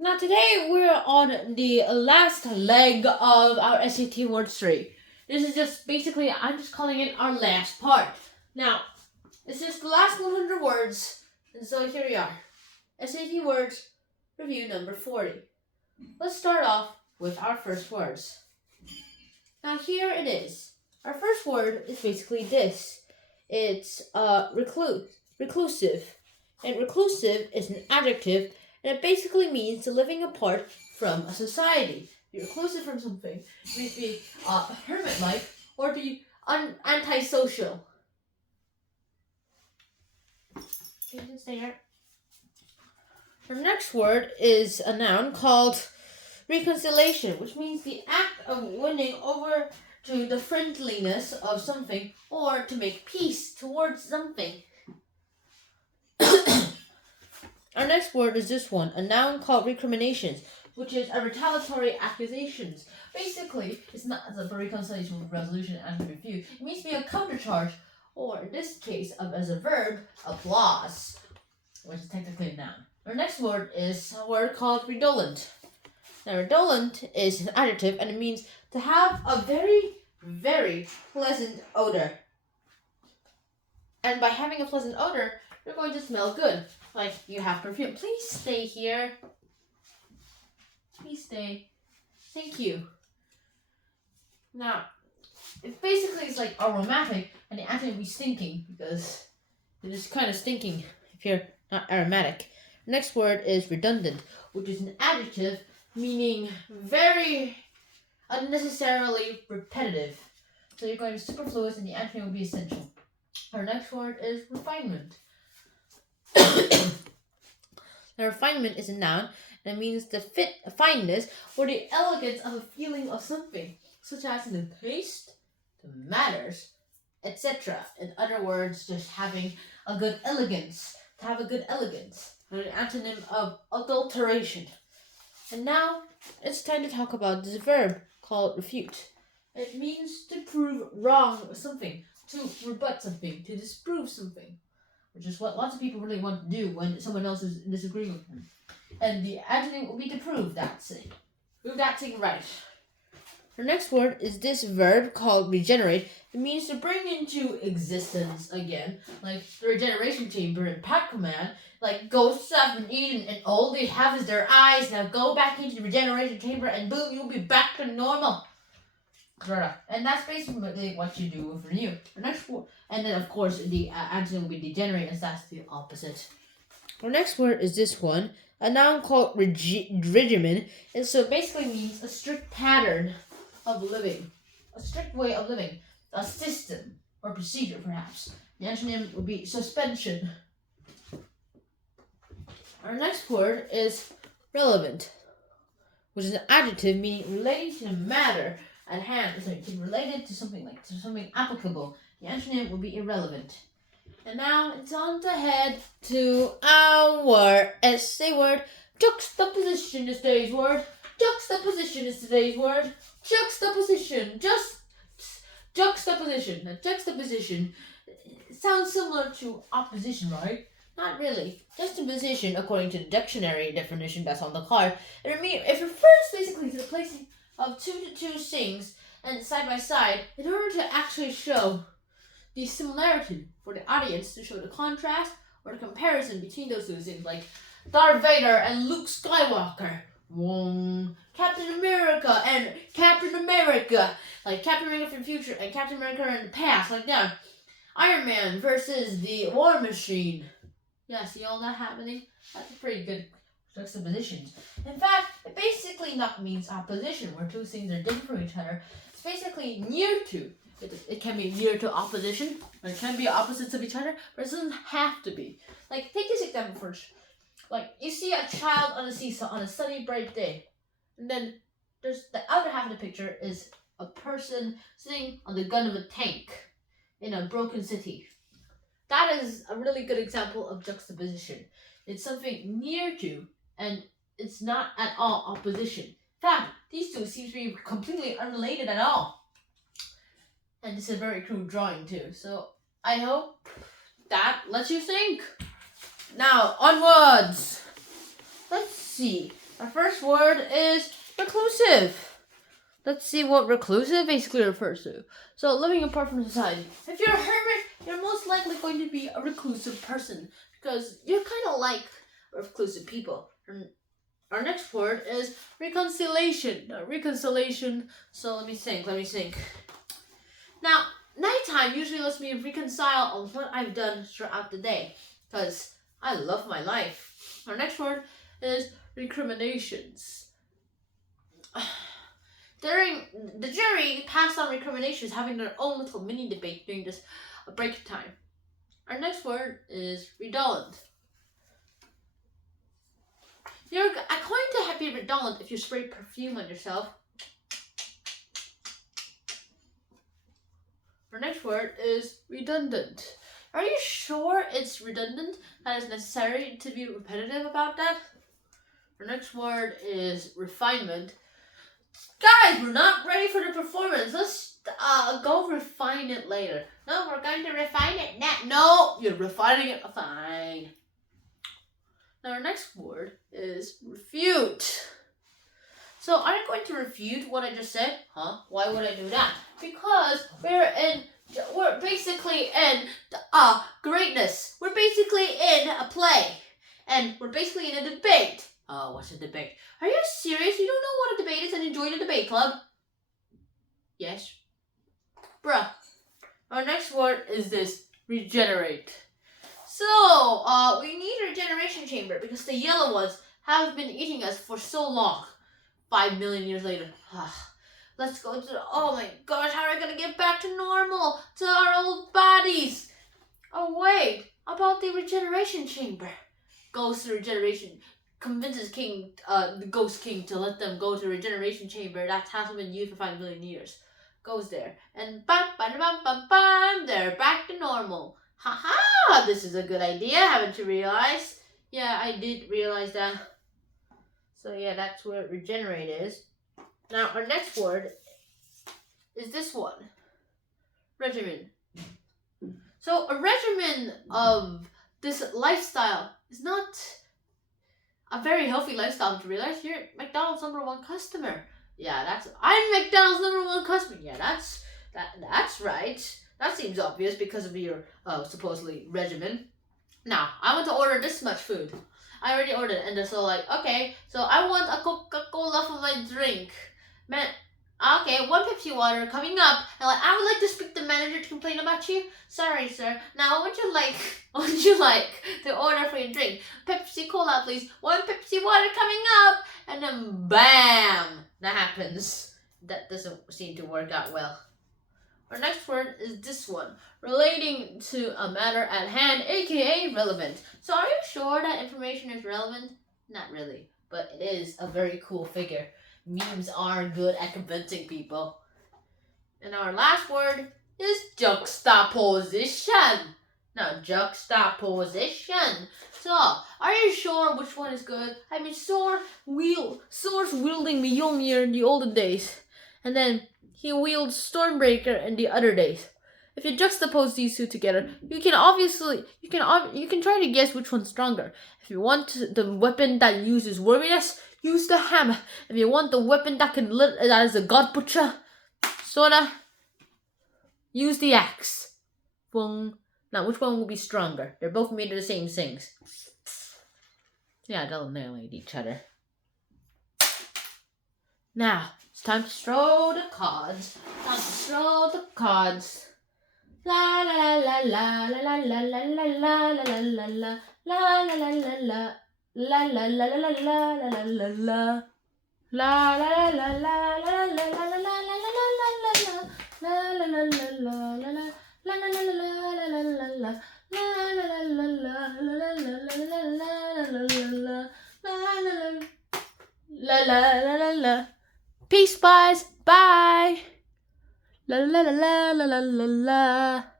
Now today we're on the last leg of our SAT word 3. This is just basically, I'm just calling it our last part. Now, it's just the last 100 words, and so here we are. SAT words review number 40. Let's start off with our first words. Now here it is. Our first word is basically this. It's reclusive. And reclusive is an adjective, and it basically means to living apart from a society. Be reclusive from something. It means to be hermit-like or be antisocial. Okay, just stay here. Our next word is a noun called reconciliation, which means the act of winning over to the friendliness of something or to make peace towards something. Our next word is this one, a noun called recriminations, which is a retaliatory accusations. Basically, it's not a reconciliation with resolution and review. It means to be a countercharge, or in this case, as a verb, applause, which is technically a noun. Our next word is a word called redolent. Now, redolent is an adjective, and it means to have a very, very pleasant odor. And by having a pleasant odor, you're going to smell good. Like you have perfume. Please stay here. Please stay. Thank you. Now, it basically is like aromatic, and the adjective would be stinking because it is kind of stinking if you're not aromatic. Next word is redundant, which is an adjective meaning very unnecessarily repetitive. So you're going to be superfluous, and the adjective will be essential. Our next word is refinement. Now, refinement is a noun that means the fineness or the elegance of a feeling of something, such as in the taste, the manners, etc. In other words, just having a good elegance. To have a good elegance. An antonym of adulteration. And now it's time to talk about this verb called refute. It means to prove wrong something, to rebut something, to disprove something, which is what lots of people really want to do when someone else is disagreeing with them. And the adjective will be to prove that thing. Prove that thing right. The next word is this verb called regenerate. It means to bring into existence again, like the regeneration chamber in Pac-Man. Like ghosts have been eaten and all they have is their eyes. Now go back into the regeneration chamber and boom, you'll be back to normal. And that's basically what you do with renew. The next word, and then of course the adjective will be degenerate, as that's the opposite. Our next word is this one, a noun called regimen, and so it basically means a strict pattern of living, a strict way of living, a system or procedure perhaps. The antonym would be suspension. Our next word is relevant, which is an adjective meaning relating to the matter at hand, so it can relate it to something like to something applicable. The antonym will be irrelevant. And now it's on to head to our essay word. Juxtaposition is today's word. Juxtaposition is today's word. Juxtaposition. Just juxtaposition. Now, juxtaposition sounds similar to opposition, right? Not really. Juxtaposition, according to the dictionary definition that's on the card, it refers basically to the placing of two to two things and side by side in order to actually show the similarity for the audience, to show the contrast or the comparison between those two things, like Darth Vader and Luke Skywalker. Captain America and Captain America, like Captain America from the future and Captain America in the past, like that. Iron Man versus the War Machine. Yeah, see all that happening? That's a pretty good juxtaposition. In fact, it basically not means opposition, where two things are different from each other. It's basically near to. It can be near to opposition, or it can be opposites of each other, but it doesn't have to be. Like, take this example first. Like, you see a child on a seesaw on a sunny, bright day, and then there's the other half of the picture is a person sitting on the gun of a tank in a broken city. That is a really good example of juxtaposition. It's something near to, and it's not at all opposition. In fact, these two seem to be completely unrelated at all. And this is a very crude drawing too. So I hope that lets you think. Now, onwards. Let's see. Our first word is reclusive. Let's see what reclusive basically refers to. So, living apart from society. If you're a hermit, you're most likely going to be a reclusive person because you're kind of like reclusive people. Our next word is reconciliation. Reconciliation. So, let me think. Now, nighttime usually lets me reconcile on what I've done throughout the day because I love my life. Our next word is recriminations. During the jury passed on recriminations, having their own little mini debate during this break time. Our next word is redolent. You're going to be redolent if you spray perfume on yourself. Our next word is redundant. Are you sure it's redundant? That is necessary to be repetitive about that? Our next word is refinement. Guys, we're not ready for the performance. Let's go refine it later. No, we're going to refine it now. No, you're refining it. Fine. Now our next word is refute. So are you going to refute what I just said? Huh? Why would I do that? Because we're basically in greatness. We're basically in a play. And we're basically in a debate. Oh, what's a debate? Are you serious? You don't know what a debate is and enjoy the debate club? Yes. Bruh. Our next word is this, regenerate. So, we need a regeneration chamber because the yellow ones have been eating us for so long. 5 million years later. Let's go to oh my gosh, how are we going to get back to normal? To our old bodies? Oh wait, about the regeneration chamber. Goes to regeneration. Convinces the Ghost King to let them go to the regeneration chamber that hasn't been used for 5 million years. Goes there. And bam, they're back to normal. Haha, this is a good idea, haven't you realized? Yeah, I did realize that. So yeah, that's where regenerate is. Now, our next word is this one. Regimen. So, a regimen of this lifestyle is not a very healthy lifestyle to realize. You're McDonald's #1 customer. Yeah, I'm McDonald's #1 customer. Yeah, that's right. That seems obvious because of your supposedly regimen. Now, I want to order this much food. I already ordered, and they're so like, okay, so I want a Coca-Cola for my drink. Man, okay, 1 Pepsi water coming up. And like, I would like to speak to the manager to complain about you. Sorry, sir. Now, what would you like to order for your drink? Pepsi Cola, please. 1 Pepsi water coming up. And then, bam, that happens. That doesn't seem to work out well. Our next word is this one, relating to a matter at hand, aka relevant. So are you sure that information is relevant? Not really, but it is a very cool figure. Memes are good at convincing people. And our last word is juxtaposition. Now, juxtaposition. So, are you sure which one is good? I mean, swords wielding Mjolnir in the olden days. And then he wields Stormbreaker in the other days. If you juxtapose these two together, you can try to guess which one's stronger. If you want the weapon that uses worminess, use the hammer. If you want the weapon that is a god butcher, sorta, use the axe. Boom. Now, which one will be stronger? They're both made of the same things. Yeah, they'll annihilate each other. Now, it's time to throw the cards. La la la la la la la la la la la la la la la la la. La la la la la la la la la la. La la la la la la la la la la la la la la la la. La la la la la la la la la. La la la la la la la la la la. Peace, guys. Bye. La la la la la la la la.